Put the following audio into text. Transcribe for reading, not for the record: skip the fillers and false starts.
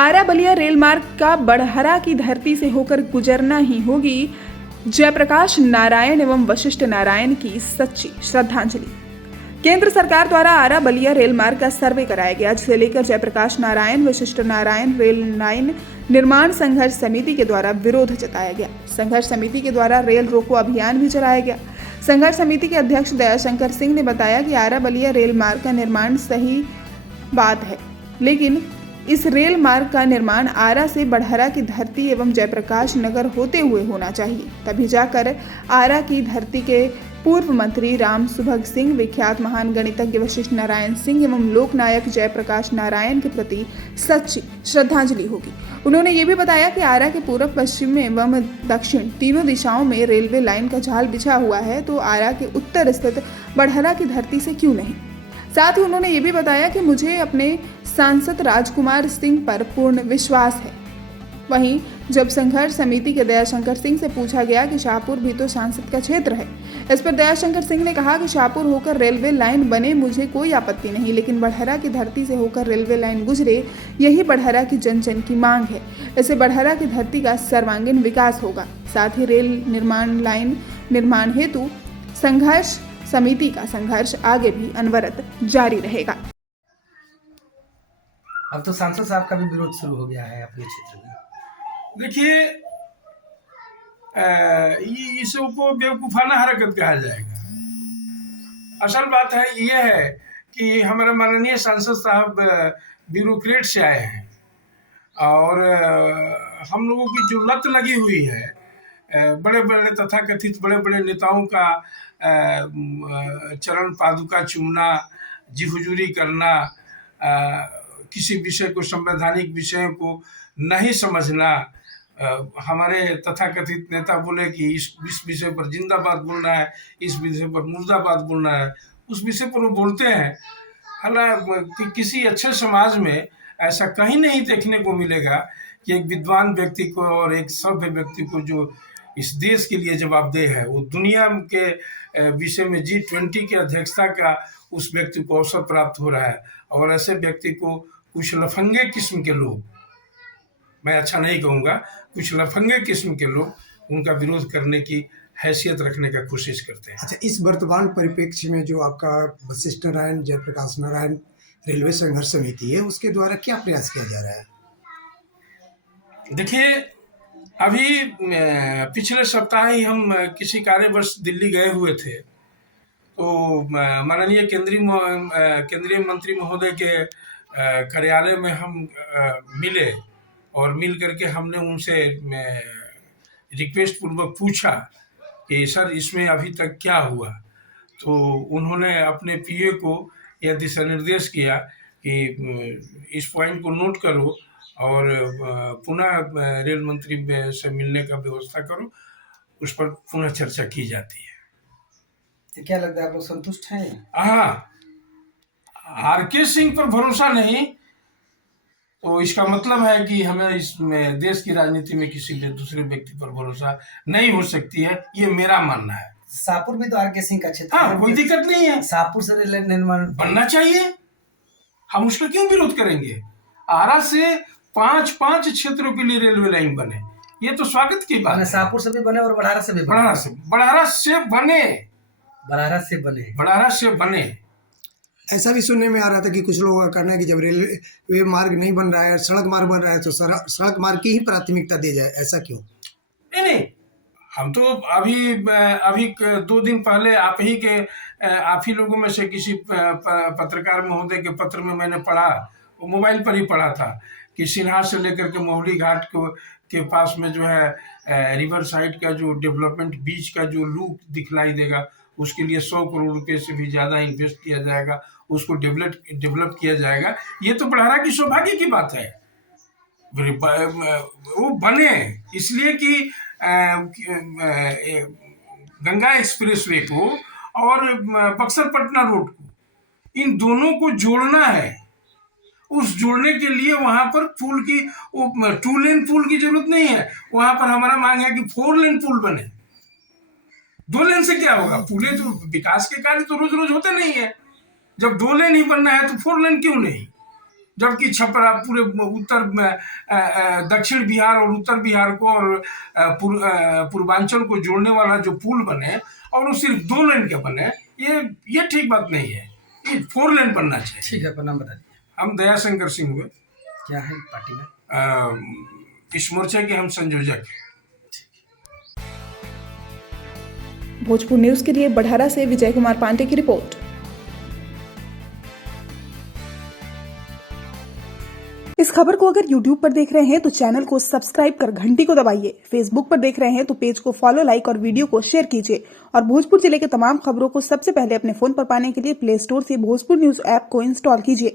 Ara Ballia rail मार्ग का बड़हरा की धरती से होकर गुजरना ही होगी जयप्रकाश नारायण एवं वशिष्ठ नारायण की सच्ची श्रद्धांजलि। केंद्र सरकार द्वारा आरा बलिया रेल मार्ग का सर्वे कराया गया, जिसे लेकर जयप्रकाश नारायण वशिष्ठ नारायण रेल लाइन निर्माण संघर्ष समिति के द्वारा विरोध जताया गया। संघर्ष समिति के द्वारा रेल रोको अभियान भी चलाया गया। संघर्ष समिति के अध्यक्ष दयाशंकर सिंह ने बताया कि आरा बलिया रेल मार्ग का निर्माण सही बात है, लेकिन इस रेल मार्ग का निर्माण आरा से बड़हरा की धरती एवं जयप्रकाश नगर होते हुए होना चाहिए, तभी जाकर आरा की धरती के पूर्व मंत्री राम सुभग सिंह, विख्यात महान गणितज्ञ वशिष्ठ नारायण सिंह एवं लोकनायक जयप्रकाश नारायण के प्रति सच्ची श्रद्धांजलि होगी। उन्होंने ये भी बताया कि आरा के पूर्व, पश्चिम एवं दक्षिण तीनों दिशाओं में रेलवे लाइन का जाल बिछा हुआ है, तो आरा के उत्तर स्थित बड़हरा की धरती से क्यों नहीं। साथ ही उन्होंने ये भी बताया कि मुझे अपने सांसद राजकुमार सिंह पर पूर्ण विश्वास है। वहीं जब संघर्ष समिति के दयाशंकर सिंह से पूछा गया कि शाहपुर भी तो सांसद का क्षेत्र है, इस पर दयाशंकर सिंह ने कहा कि शाहपुर होकर रेलवे लाइन बने मुझे कोई आपत्ति नहीं, लेकिन बड़हरा की धरती से होकर रेलवे लाइन गुजरे, यही बड़हरा की जन जन की मांग है। इससे बड़हरा की धरती का सर्वांगीण विकास होगा। साथ ही रेल निर्माण लाइन निर्माण हेतु संघर्ष समिति का संघर्ष आगे भी अनवरत जारी रहेगा। अब तो सांसद साहब का भी विरोध शुरू हो गया है अपने क्षेत्र में। देखिए, इसको बेवकूफाना हरकत कहा जाएगा। असल बात है ये है कि हमारे माननीय सांसद साहब ब्यूरोक्रेट से आए हैं और हम लोगों की जो लत लगी हुई है बड़े बड़े तथाकथित बड़े बड़े नेताओं का चरण पादुका चूमना, जी हुजूरी करना, किसी विषय को, संवैधानिक विषयों को नहीं समझना। हमारे तथाकथित नेता बोले कि इस विषय पर जिंदाबाद बोलना है, इस विषय पर मुर्दाबाद बोलना है, उस विषय पर वो बोलते हैं। हालांकि किसी अच्छे समाज में ऐसा कहीं नहीं देखने को मिलेगा कि एक विद्वान व्यक्ति को और एक सभ्य व्यक्ति को जो इस देश के लिए जवाबदेह है, वो दुनिया के विषय में G20 की अध्यक्षता का उस व्यक्ति को अवसर प्राप्त हो रहा है। और ऐसे व्यक्ति को कुछ लफंगे किस्म के लोग, मैं अच्छा नहीं कहूँगा, कुछ लफंगे किस्म के लोग उनका विरोध करने की हैसियत रखने का कोशिश करते हैं। अच्छा, इस वर्तमान परिप्रेक्ष्य में जो आपका वशिष्ठ नारायण जयप्रकाश नारायण रेलवे संघर्ष समिति है, उसके द्वारा क्या प्रयास किया जा रहा है? देखिए, अभी पिछले सप्ताह ही हम किसी कार्यवश दिल्ली गए हुए थे, तो माननीय केंद्रीय मंत्री महोदय के कार्यालय में हम मिले और मिल करके हमने उनसे रिक्वेस्ट पूर्वक पूछा कि सर इसमें अभी तक क्या हुआ। तो उन्होंने अपने पीए को यह दिशा निर्देश किया कि इस पॉइंट को नोट करो और पुनः रेल मंत्री से मिलने का व्यवस्था करो, उस पर पुनः चर्चा की जाती है। तो क्या लगता है, आप लोग संतुष्ट हैं? हाँ, आर.के. सिंह पर भरोसा नहीं तो इसका मतलब है कि हमें इसमें देश की राजनीति में किसी भी दूसरे व्यक्ति पर भरोसा नहीं हो सकती है, ये मेरा मानना है। शाहपुर भी तो आर.के. सिंह का क्षेत्र हाँ, है। कोई दिक्कत नहीं है, शाहपुर से रेल बनना बनना चाहिए, हम उसका क्यों विरोध करेंगे। आरा से पांच क्षेत्रों के लिए रेलवे लाइन बने, ये तो स्वागत की बात है। शाहपुर से भी बने और बड़हरा से भी बने। बड़हरा से बने। ऐसा भी सुनने में आ रहा था कि कुछ लोगों का कहना है कि जब रेलवे मार्ग नहीं बन रहा है, सड़क मार्ग बन रहा है, तो सड़क मार्ग की ही प्राथमिकता दी जाए, ऐसा क्यों? नहीं, हम तो अभी 2 दिन पहले आप ही लोगों में से किसी पत्रकार महोदय के पत्र में मैंने पढ़ा, वो मोबाइल पर ही पढ़ा था कि सिन्हा से लेकर के मोहली घाट के पास में जो है रिवर साइड का जो डेवलपमेंट, बीच का जो लूप दिखलाई देगा, उसके लिए 100 करोड़ रुपए से भी ज़्यादा इन्वेस्ट किया जाएगा, उसको डेवलप किया जाएगा। ये तो बड़हरा की सौभाग्य की बात है। वो बने इसलिए कि गंगा एक्सप्रेसवे को और बक्सर पटना रोड को, इन दोनों को जोड़ना है। उस जोड़ने के लिए वहां पर पुल की 2 लेन पुल की जरूरत नहीं है, वहां पर हमारा मांग है कि 4 लेन पुल बने। 2 लेन से क्या होगा, पुले तो विकास के कार्य तो रोज रोज होते नहीं है। जब 2 लेन ही बनना है तो 4 लेन क्यों नहीं। जबकि छपरा पूरे उत्तर दक्षिण बिहार और उत्तर बिहार को और पूर्वांचल को जोड़ने वाला जो पुल बने और वो सिर्फ 2 लेन के बने, ये ठीक बात नहीं है। ये 4 लेन बनना चाहिए। ठीक है, अपना नाम बता दीजिए। हम दयाशंकर सिंह हुए, क्या है पार्टी में? इस मोर्चे के हम संयोजक हैं। भोजपुर न्यूज के लिए बढ़ारा से विजय कुमार पांडे की रिपोर्ट। इस खबर को अगर YouTube पर देख रहे हैं तो चैनल को सब्सक्राइब कर घंटी को दबाइए। Facebook पर देख रहे हैं तो पेज को फॉलो, लाइक और वीडियो को शेयर कीजिए। और भोजपुर जिले के तमाम खबरों को सबसे पहले अपने फोन पर पाने के लिए प्ले स्टोर से भोजपुर न्यूज ऐप को इंस्टॉल कीजिए।